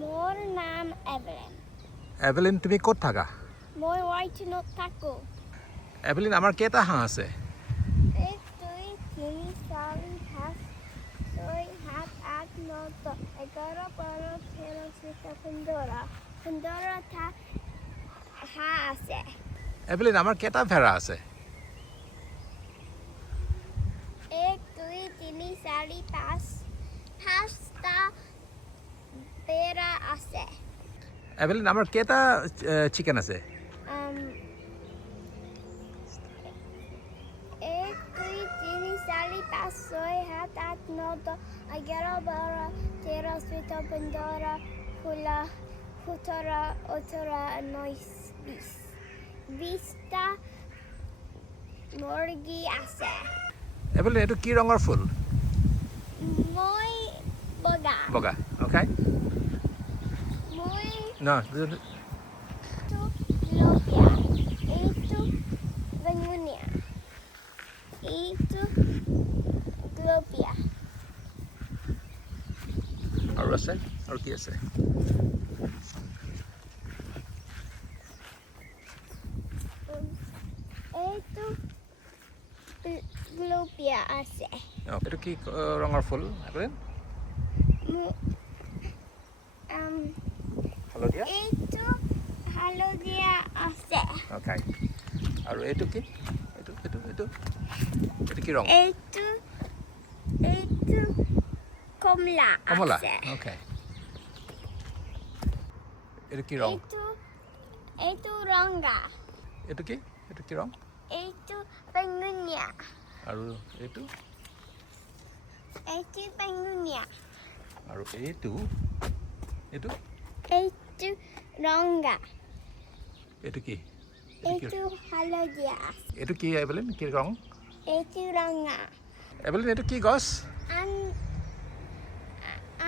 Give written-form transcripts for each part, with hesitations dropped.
মোৰ নাম Evelyn. Evelyn, তুমি ক'ত থাকা? মই ৱাইটনত থাকোঁ। এভেলিন, আমাৰ কেইটা হাঁহ আছে? 1, 2, 3, 4, 5, 6, 7, 8, 9, 10, 11, 12, 13, 14, 15টা হাঁহ আছে। এভেলিন, আমাৰ কেইটা ভেড়া আছে? 1, 2, 3, 4, 5, 5টা ভেড়া আছে। এভেলিন, আমাৰ কেইটা চিকেন আছে? 1, 2, 3, 4, 5, 6, 7, 8, 9, 10, 11, 12, 13, 14, 15, 16, 17, 18, 19, 20. 20টা মুৰ্গী আছে। এভেলিন, এইটো কি ৰঙৰ ফুল? মই বগা। বগা, অ'কে? মই ন, এইটো গুলপীয়া, এইটো বেঙুনীয়া, এইটো গুলপীয়া। আৰু আছে? আৰু কি আছে? এইটো গুলপীয়া আছে। এইটো কি ৰঙৰ ফুল এভেলিন? হালধীয়া? এইটো হালধীয়া আছে। অ'কে। আৰু এইটো কি? এইটো এইটো এইটো এইটো কি ৰং? এইটো কমলা কমলা, আছে। অ'কে। এইটো কি ৰং? এইটো ৰঙা। এইটো কি? এইটো কি ৰং? এইটো বেঙুনীয়া। আৰু এইটো? এইটো বেঙুনীয়া। আৰু এইটো? এইটো? এইটো ৰঙা। এইটো কি? এইটো হালধীয়া। এইটো কি এভেলিন? কি ৰং? এইটো ৰঙা। এভেলিন, এইটো কি গছ?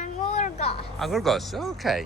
আঙুৰ গছ। আঙুৰ গছ, অ'কে।